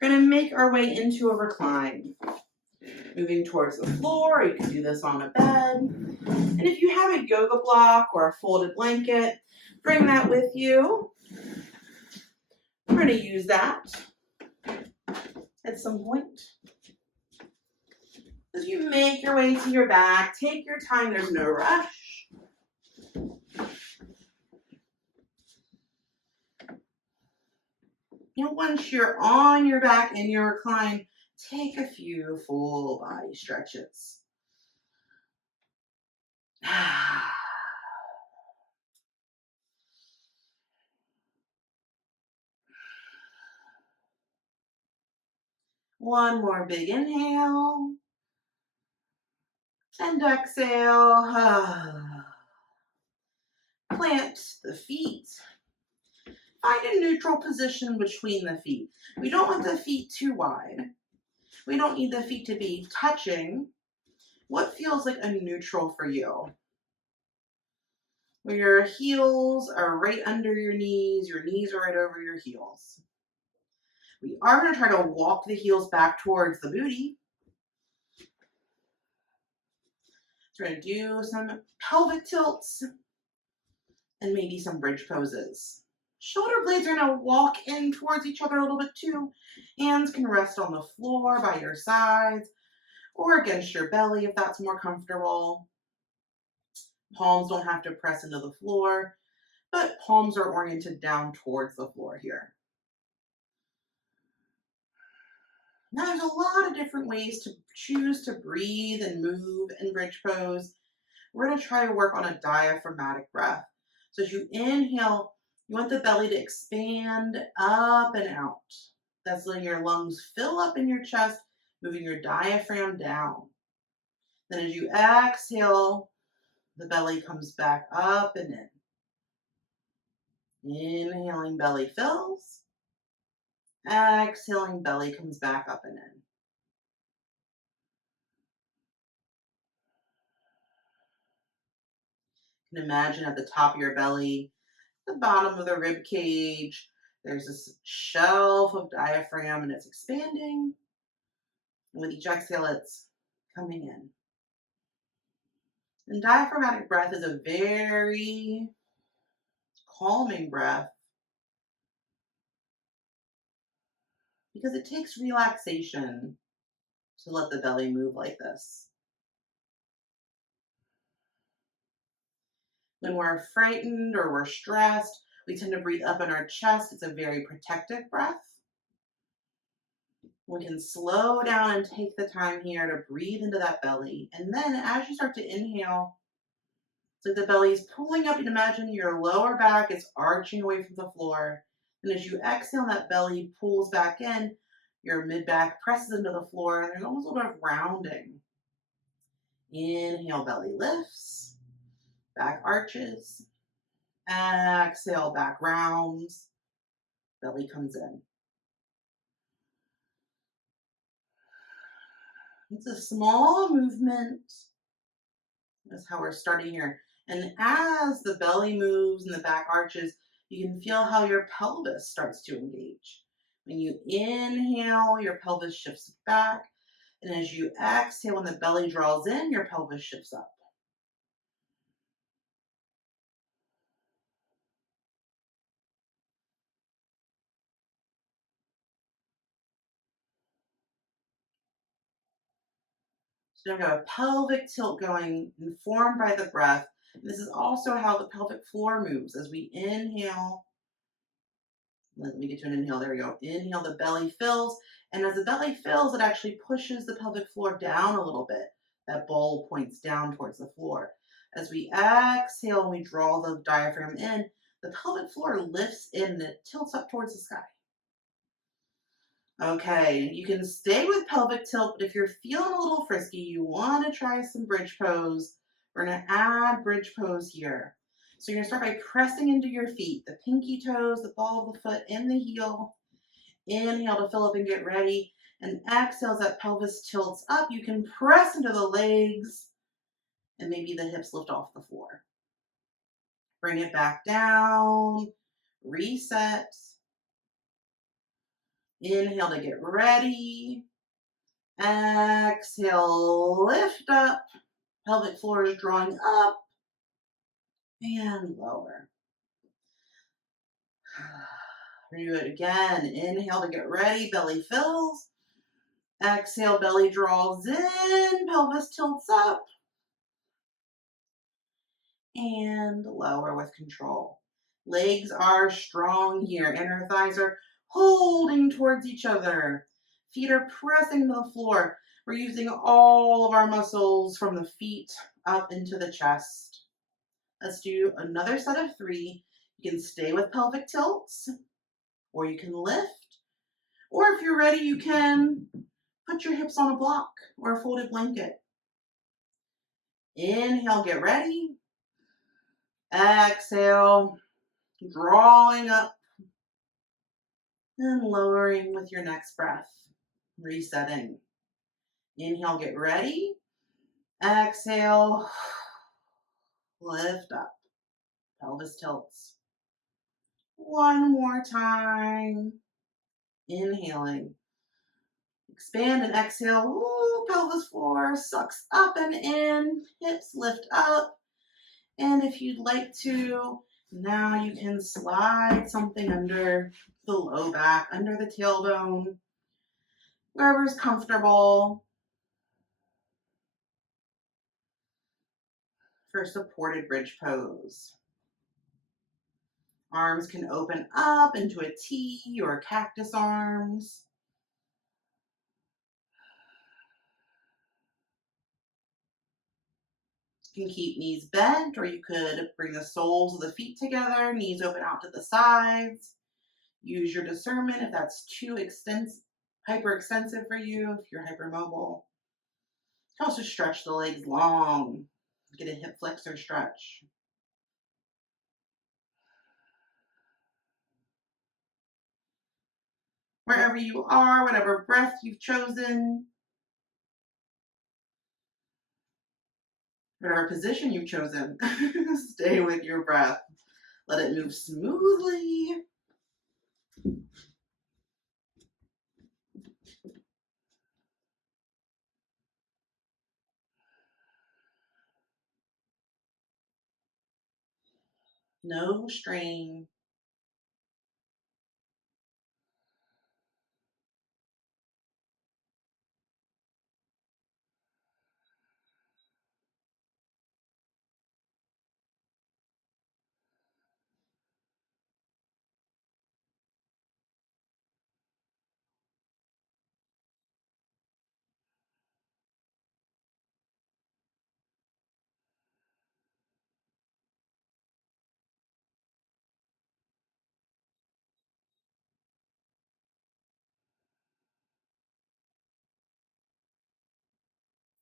We're going to make our way into a recline. Moving towards the floor, you can do this on a bed. And if you have a yoga block or a folded blanket, bring that with you. We're going to use that at some point. As you make your way to your back, take your time, there's no rush. And once you're on your back in your recline, take a few full body stretches. One more big inhale. And exhale. Plant the feet. Find a neutral position between the feet. We don't want the feet too wide. We don't need the feet to be touching. What feels like a neutral for you? Where your heels are right under your knees are right over your heels. We are going to try to walk the heels back towards the booty. So we're going to do some pelvic tilts and maybe some bridge poses. Shoulder blades are going to walk in towards each other a little bit too. Hands can rest on the floor by your sides or against your belly if that's more comfortable. Palms don't have to press into the floor, but palms are oriented down towards the floor here. Now there's a lot of different ways to choose to breathe and move in bridge pose. We're going to try to work on a diaphragmatic breath. So as you inhale, you want the belly to expand up and out. That's letting your lungs fill up in your chest, moving your diaphragm down. Then as you exhale, the belly comes back up and in. Inhaling, belly fills. Exhaling, belly comes back up and in. You can imagine at the top of your belly, the bottom of the rib cage, there's this shelf of diaphragm and it's expanding. And with each exhale, it's coming in. And diaphragmatic breath is a very calming breath because it takes relaxation to let the belly move like this. When we're frightened or we're stressed, we tend to breathe up in our chest. It's a very protective breath. We can slow down and take the time here to breathe into that belly. And then as you start to inhale, so the belly is pulling up. You can imagine your lower back is arching away from the floor. And as you exhale, that belly pulls back in. Your mid-back presses into the floor, and there's almost a little bit of rounding. Inhale, belly lifts. Back arches. Exhale, back rounds. Belly comes in. It's a small movement. That's how we're starting here. And as the belly moves and the back arches, you can feel how your pelvis starts to engage. When you inhale, your pelvis shifts back. And as you exhale, when the belly draws in, your pelvis shifts up. So you've got a pelvic tilt going, informed by the breath. And this is also how the pelvic floor moves. As we inhale, let me get to an inhale. There we go. Inhale, the belly fills. And as the belly fills, it actually pushes the pelvic floor down a little bit. That bowl points down towards the floor. As we exhale and we draw the diaphragm in, the pelvic floor lifts in and it tilts up towards the sky. Okay, you can stay with pelvic tilt, but if you're feeling a little frisky, you want to try some bridge pose. We're going to add bridge pose here. So you're going to start by pressing into your feet, the pinky toes, the ball of the foot, and the heel. Inhale to fill up and get ready. And exhale as that pelvis tilts up. You can press into the legs and maybe the hips lift off the floor. Bring it back down. Reset. Inhale to get ready. Exhale, lift up. Pelvic floor is drawing up and lower. Do it again. Inhale to get ready. Belly fills. Exhale, belly draws in. Pelvis tilts up. And lower with control. Legs are strong here. Inner thighs are holding towards each other. Feet are pressing to the floor. We're using all of our muscles from the feet up into the chest. Let's do another set of 3. You can stay with pelvic tilts, or you can lift, or if you're ready, you can put your hips on a block or a folded blanket. Inhale, get ready. Exhale, drawing up and lowering with your next breath. Resetting. Inhale, get ready. Exhale, lift up. Pelvis tilts. One more time. Inhaling. Expand and exhale. Ooh, pelvis floor sucks up and in. Hips lift up. And if you'd like to, now you can slide something under the low back, under the tailbone, wherever's comfortable for supported bridge pose. Arms can open up into a T or cactus arms. You can keep knees bent, or you could bring the soles of the feet together, knees open out to the sides. Use your discernment if that's too hyperextensive for you, if you're hypermobile. You can also stretch the legs long. Get a hip flexor stretch. Wherever you are, whatever breath you've chosen, whatever position you've chosen, stay with your breath. Let it move smoothly. No strain.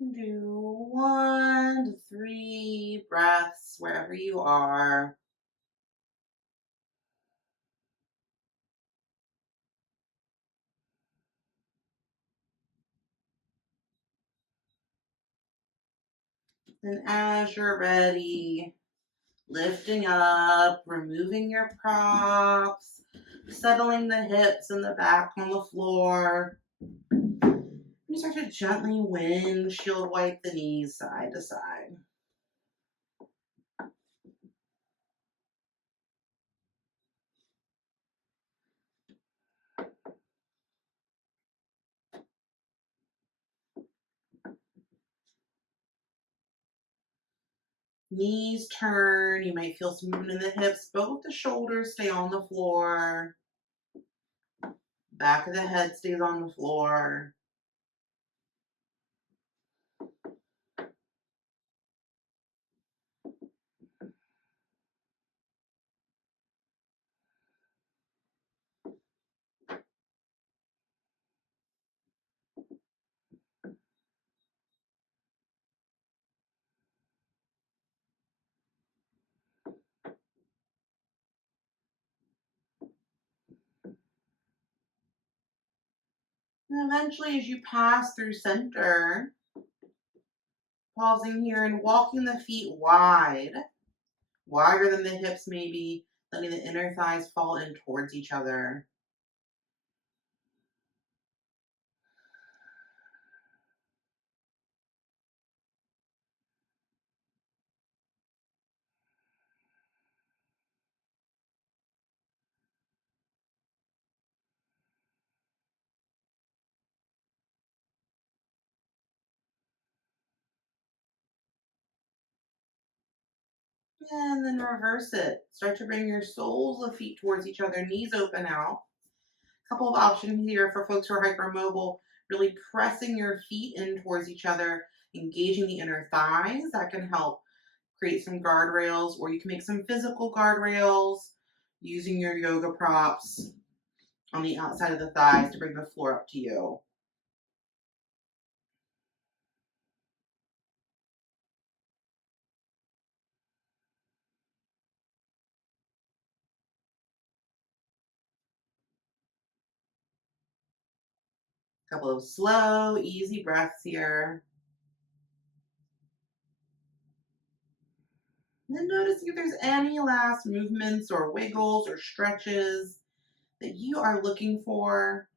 Do 1 to 3 breaths wherever you are. And as you're ready, lifting up, removing your props, settling the hips and the back on the floor. You start to gently windshield wipe the knees side to side. Knees turn. You might feel some movement in the hips. Both the shoulders stay on the floor. Back of the head stays on the floor. And eventually, as you pass through center, pausing here and walking the feet wide, wider than the hips maybe, letting the inner thighs fall in towards each other. And then reverse it. Start to bring your soles of feet towards each other, knees open out. Couple of options here for folks who are hypermobile, really pressing your feet in towards each other, engaging the inner thighs. That can help create some guardrails, or you can make some physical guardrails using your yoga props on the outside of the thighs to bring the floor up to you. A couple of slow, easy breaths here. And then noticing if there's any last movements or wiggles or stretches that you are looking for.